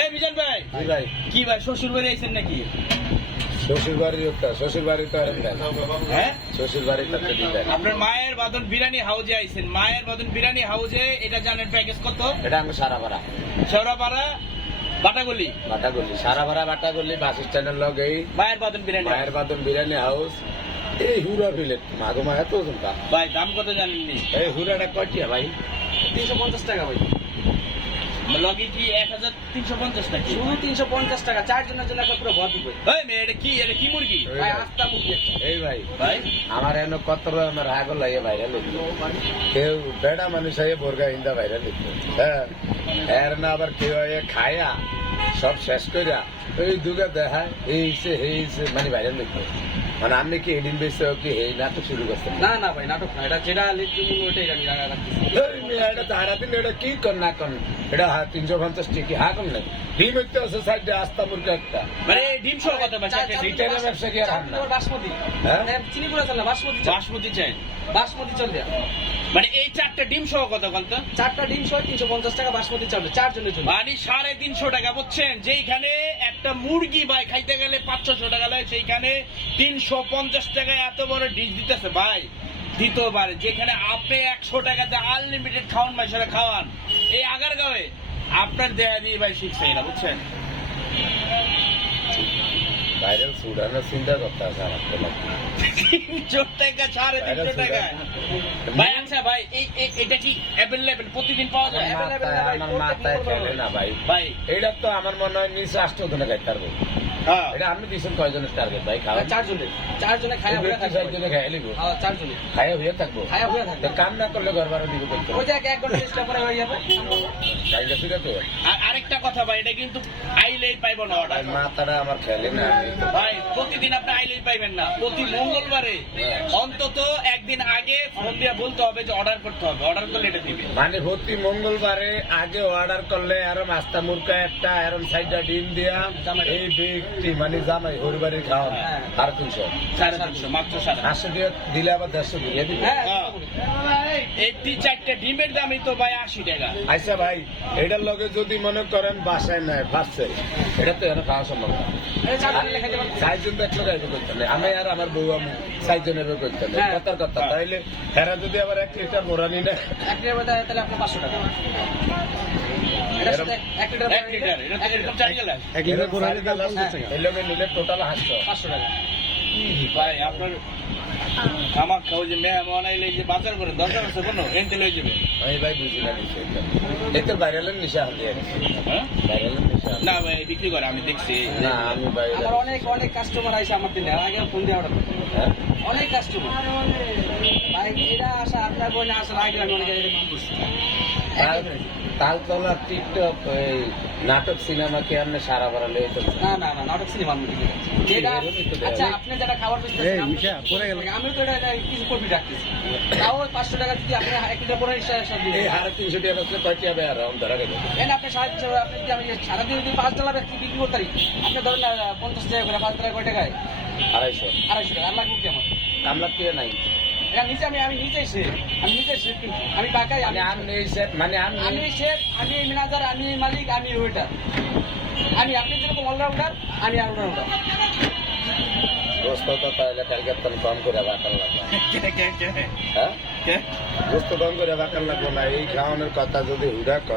এই বিজন ভাই ভাই কি ভাই শ্বশুর বাড়ি আইছেন নাকি? শ্বশুর বাড়ি তো হ্যাঁ শ্বশুর বাড়ি তো আপনার মায়ের বাদন বিরিয়ানি হাউজে আইছেন। মায়ের বাদন বিরিয়ানি হাউজে এটা জানেন প্যাকেজ কত? এটা আমি সারাপাড়া শেওড়াপাড়া বাটাগুলি সারাপাড়া বাটাগুলি বাস স্ট্যান্ডের লগেই মায়ের বাদন বিরিয়ানি মায়ের বাদন বিরিয়ানি হাউস। এই হুরা প্লেট মাগো মা এত ওজনটা। ভাই দাম কত জানেননি? এই হুরাটা কয়টিয়া ভাই? 350 টাকা ভাই। লগে কি 1350 টাকা? শুধু 350 টাকা, 4 জনের জন্য একটা পুরো ভর্তি বই। এই মেয়ে এটা কি মুরগি? ভাই আস্তা মুরগি একটা। এই ভাই ভাই আমার এনে কত আমার আগল লাগে ভাইরাল কেউ বেড়া মানুষ হয়ে বোরগা হিন্দা ভাইরাল হ্যাঁ এর না আবার কেউ খায়া সব শেষ করিয়া ওই দুগা দেখায় এইছে মানে ভাইরাল লিখবে মানে আমি কি এদিন বেশি কি এই নাটক শুরু করছেন? না না ভাই নাটক না, এটা যেটা লিখছি ওইটাই আমি রাখতেছি। এটা তারাদিন এটা কি কর না কর এটা 350 টিকি হা কম নাই ডিম হইতে আছে সাইডে আস্তা মুরগা একটা মানে ডিম সহ কত ভাই? রিটেলের ব্যবসা কি আর হার না? বাসমতি হ্যাঁ? মানে চিনি পুরো চাল না, বাসমতি চাল। বাসমতি চাই বাসমতি চাল দেয়া। মানে এই 4টা ডিম সহ কত বলত? 4টা ডিম সহ 350 টাকা বাসমতি চাল, 4 জনের জন্য। মানে 350 টাকা বুঝছেন? যেইখানে একটা মুরগি ভাই খাইতে গেলে 500 টাকা লাগে, সেইখানে 350 টাকায় এত বড় ডিশ দিতেছে ভাই। দ্বিতীয়বার যেখানে আপনি 100 টাকাতে আনলিমিটেড খাওয়ান ভাই, সেটা খাওয়ান এই আগারগাঁওয়ে আপনার দেয়া দিয়ে ভাই শিখছে এরা, বুঝছেন? ভাইরাল সুডানের চিন্তা করতে আছে আমার তো লাগে 300 টাকা 350 টাকা ভাই। আচ্ছা ভাই এটা কি অ্যাভেলেবল প্রতিদিন পাওয়া যায়? আমার মাথায় খেলে না ভাই ভাই এটা তো আমার মনে হয় নিচে 8 জনে খাইতে পারবো। হ্যাঁ এটা আপনি দিচ্ছেন কয়জনের টার্গেট ভাই খাওয়া? 4 জনে খায়া হয়ে থাকবে। 4 জনে খাই লিখবো 4 জনে খাইয়া হয়ে থাকবো খায়া হয়ে থাকবে। তো কাম না করলে ঘর ভাড়া দিব করতে ওই যে 1 ঘন্টা চেষ্টা করে হয়ে যাবে। জায়গা ঠিক আছে আর আরেকটা কথা ভাই, এটা কিন্তু আইলেই পাইব না অর্ডার মাথাটা আমার খেলে না আমি তো- ভাই। প্রতিদিন আপনি আইলেই পাইবেন না, প্রতি মঙ্গলবারে অন্তত একদিন আগে ফোন দিয়ে বলতে হবে যে অর্ডার করতে হবে, অর্ডার করলে এটা দিবে। মানে প্রতি মঙ্গলবারে আগে অর্ডার করলে আরম আস্তা মুরগা একটা এরম সাইডটা ডিম দিয়া এই ব্যক্তি মানে জামাই ওর বাড়ির খাওয়া হ্যাঁ। 350 350 মাত্র 350। 500 দিয়ে দিলে আবার 150 দিয়ে দিবে। হ্যাঁ এই 3-4টা ডিমের দামই তো ভাই 80 টাকা। আচ্ছা ভাই এটার লগে যদি মনে করেন বাসায় নেয় পাচ্ছে এটা তো এনে খাওয়া সম্ভব না। এই 4 জনে খেতে পারবে। 4 জন তো এক লোক আইবে করতে নেই আমি আর আমার বউ আমি 4 জন এবে করতে নেই হ্যাঁ। কথার কথা তাইলে এরা যদি আবার 1 লিটার মোরানি না এক লিটার বাদে তাহলে আপনি 500 টাকা। এটার সাথে 1 লিটার 1 লিটার এটা তো এরকম 4 গ্লাস। 1 লিটার মোরানি দাম 50 টাকা এই লগে নিলে টোটাল 800 500 টাকা। ভাই আপনার আমার খাও যে মেহমান আইলে যে বাজার করে দরকার আছে কোনো এনতে লই যাবে। আমি ভাই বুঝি না বিষয়টা এই তো ভাইরালের নিশা হাতে হ্যাঁ ভাইরালের নিশা না ভাই বিক্রি করে আমি দেখছি। না আমি ভাই আমার অনেক কাস্টমার আইছে আমার দিনে, আগে ফোন দিয়ে অর্ডার করতে। হ্যাঁ অনেক কাস্টমার ভাই এরা আসা আপনার বলে আসার আগে আমি অনেক জায়গায় বিক্রি করছি। তালতলা টিকটক এই নাটক সিনেমা কি আপনি সারা বাড়া লয়ে চলছে না না না নাটক সিনেমা আমি বিক্রি করছি। যেটা আচ্ছা আপনি যেটা খাবার বেচতেছেন আমি তো এটা কিছু প্রফিট রাখতেছি, তাও 500 টাকা যদি আপনি 1 লিটার পরে সব দিবেন। এই 350 টাকা বেচলে কয়টি হবে আর আমি ধরা গেল এন আপনি 350 আপনি যদি আমি সারাদিন যদি 5 ডলার বিক্রি করতে পারি, আপনি ধরেন 50 টাকা করে 5 টাকা কয় টাকায় 250 250 টাকা আমার বুকে আমার আমরা কি নাই এটা নিচে আমি নিজে এসে কিন্তু আমি বাকাই মানে আমি এই সেট মানে আমি শেফ, আমি ম্যানেজার, আমি মালিক, আমি ওয়েটার। আমি আপনি যেরকম অলরাউন্ডার আমি অলরাউন্ডার। দোস্ত তো তাহলে কালকে তুমি কম করে বাকাল লাগবে কে হ্যাঁ দোস্ত কম করে বাকাল লাগবে না এই খাওয়ানোর কথা যদি হুড়া